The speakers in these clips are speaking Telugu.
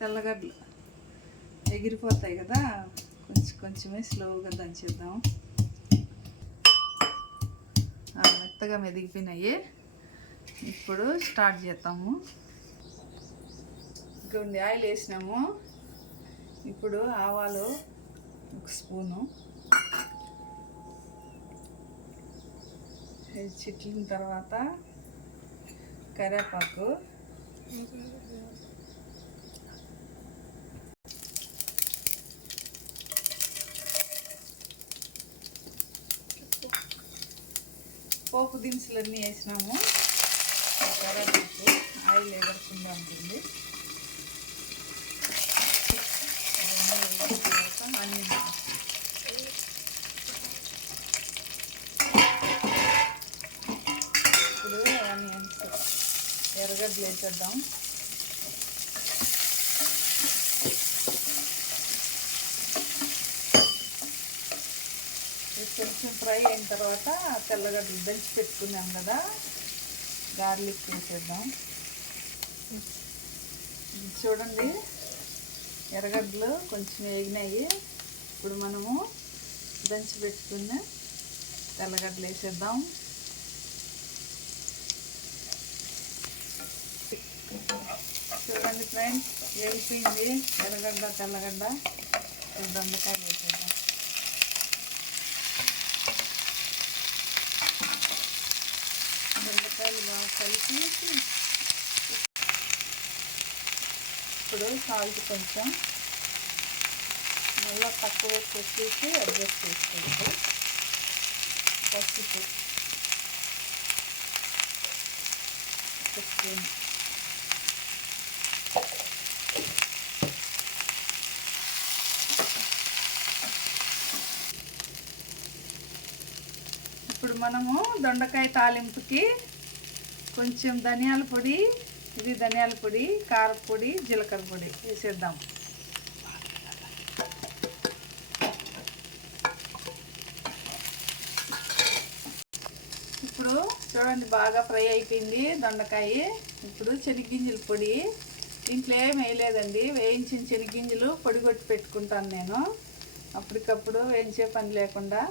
తెల్లగడ్డలు ఎగిరిపోతాయి కదా, కొంచెం కొంచెమే స్లోగా దంచేద్దాం. మెత్తగా మెదిగిపోయినాయి. ఇప్పుడు స్టార్ట్ చేద్దాము. ఇంకొండి ఆయిల్ వేసినాము. ఇప్పుడు ఆవాలు 1 స్పూను, చిట్లిన తర్వాత కరివేపాకు, పోపు దినుసులన్నీ వేసినాము. కరివేపాకు ఆయిల్ ఎగరకుండా ఉంటుంది. అన్నీ ఇప్పుడు ఆనియన్స్, ఎర్రగడ్డలు వేసేద్దాం. కొంచెం ఫ్రై అయిన తర్వాత తెల్లగడ్డలు దంచి పెట్టుకున్నాం కదా, గార్లిక్ వేసేద్దాం. చూడండి, ఎర్రగడ్డలు కొంచెం వేగినాయి. ఇప్పుడు మనము దంచి పెట్టుకున్న తెల్లగడ్డలు వేసేద్దాం. చూడండి ఫ్రెండ్స్, వేగిపోయింది ఎర్రగడ్డ తెల్లగడ్డ. దొండకాయలు వేసేద్దాం. దొండకాయలు బాగా కలిపి ఇప్పుడు సాల్ట్ కొంచెం మళ్ళీ తక్కువ వచ్చేసి అడ్జస్ట్ చేసుకోవచ్చు. పసుపు ఇప్పుడు మనము దొండకాయ తాలింపుకి కొంచెం ధనియాల పొడి, ఇది ధనియాల పొడి, కారపొడి, జీలకర్ర పొడి వేసేద్దాం. ఇప్పుడు చూడండి, బాగా ఫ్రై అయిపోయింది దొండకాయ. ఇప్పుడు శనగగింజల పొడి, దీంట్లో ఏం వేయలేదండి. వేయించిన శనగగింజలు పొడి కొట్టి పెట్టుకుంటాను నేను, అప్పటికప్పుడు వేయించే పని లేకుండా.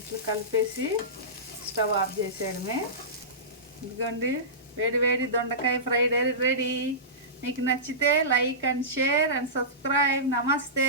ఇట్లా కలిపేసి స్టవ్ ఆఫ్ చేసేయడమే. ఇదిగోండి, వేడి వేడి దొండకాయ ఫ్రై రెడీ. మీకు నచ్చితే like and share and subscribe. నమస్తే.